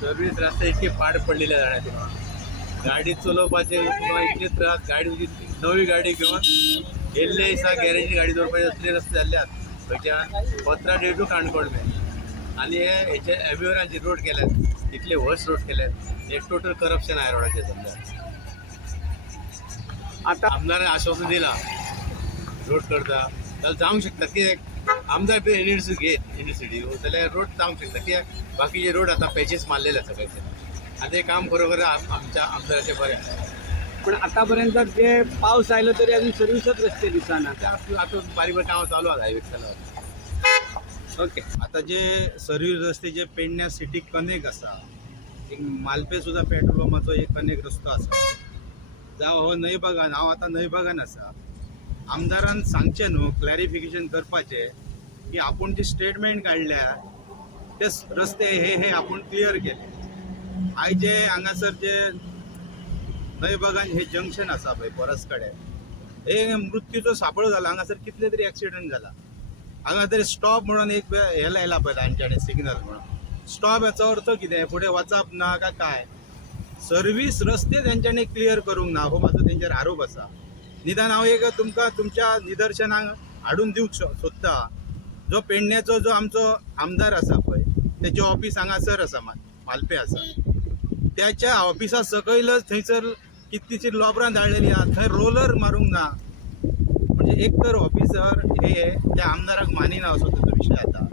Service रस्ते इतके पाड पडलेले जाण्यात गाडी चलोवपाचे तुका इतले त्रास गाडी नवी गाडी घेवन येल्ले दिसा गॅरेजी गाडी दवरपाचे असले रस्ते जाल्ल्यात खंयच्यान पत्रा डेटू काणकोण मेन आनी हे हेचे एव्युअरांचे रोड केल्यात इतले वर्स रोड केल्यात एक टोटल करप्शन आहा रोडाचे सध्या आता आमदारान आश्वासन दिला रोड करता जाल्यार जावंक शकता कित्याक आमदार पे युनिवर्सिटी घेत युनिवर्सिटी जाल्यार रोड जावंक शकता कित्याक बाकीचे रोड आतां पॅचेस मारलेले आसा सगळ्याचे आनी ते काम खरोखर आमच्या आमदाराचें बरें आसा पण आतापर्यंत जे पाऊस आयलो तरी अजून सर्विसच रस्ते दिसना. आता बारीक बारीक कामां चालू आसा हायवे चालू आसा. ओके. आता जे सर्व्हिस रस्ते जे पेडण्या सिटी कनेक्ट आसा एक मालपे सुद्धा पेट्रोल पंपाचो एक कनेक्ट रस्तो आसा जावं हो नई बागान हांव आतां नई बागान आसा आमदारान सांगचें न्हू क्लॅरिफिकेशन करपाचें की आपूण जे स्टेटमेंट काडल्या ते रस्ते हे आपूण क्लियर केले आयज जे हांगासर जे नई बागान हे जंक्शन आसा पळय परस कडेन हे मृत्यूचो सापळो जाला हांगासर कितले तरी एक्सिडंट जाला हांगा तरी स्टॉप म्हणून एक हे लायला पळय तांच्यानी सिग्नल म्हणून स्टॉप याचो अर्थ कितें फुडें वचप ना काय सर्वीस रस्ते तेंच्यांनी क्लियर करूंक ना हो म्हाजो तेंचेर आरोप आसा. निदान हांव एक तुमकां तुमच्या निदर्शनाक हाडून दिवंक सोदता जो पेडण्याचो जो आमचो आमदार आसा पळय तेचें ऑफिस हांगासर आसा मालपे आसा त्याच्या ऑफिसा सकयलच थंयसर कितलीशीं लॉबरां धाडलेलीं आहा थंय रोलर मारूंक ना म्हणजे एक तर ऑफिसर हे त्या आमदाराक मानिना असो तेजो विशय जाता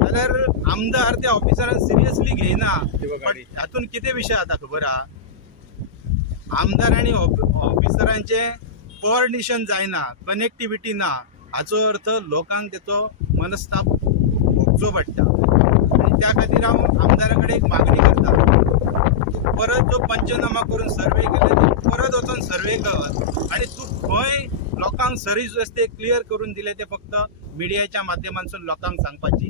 जाल्यार आमदार त्या ऑफिसरान सिरियसली घेयना पण हातून कितें विशय जाता खबर आहा आमदार आनी ऑफिसरांचे कोऑर्डिनेशन जायना कनेक्टिविटी ना हाचो अर्थ लोकांक तेचो मनस्ताप भोगचो पडटा आनी त्या खातीर हांव आमदारा कडेन एक मागणी करता परत जो पंचनामा करून सर्वे केले तो परत वचून सर्वे कर आणि तू खंय लोकांक सर्वीस रस्ते क्लियर करून दिले ते फक्त मिडियाच्या माध्यमांतून लोकांक सांगपाची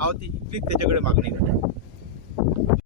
हांव ती इतलीच तेचे कडेन मागणी करता.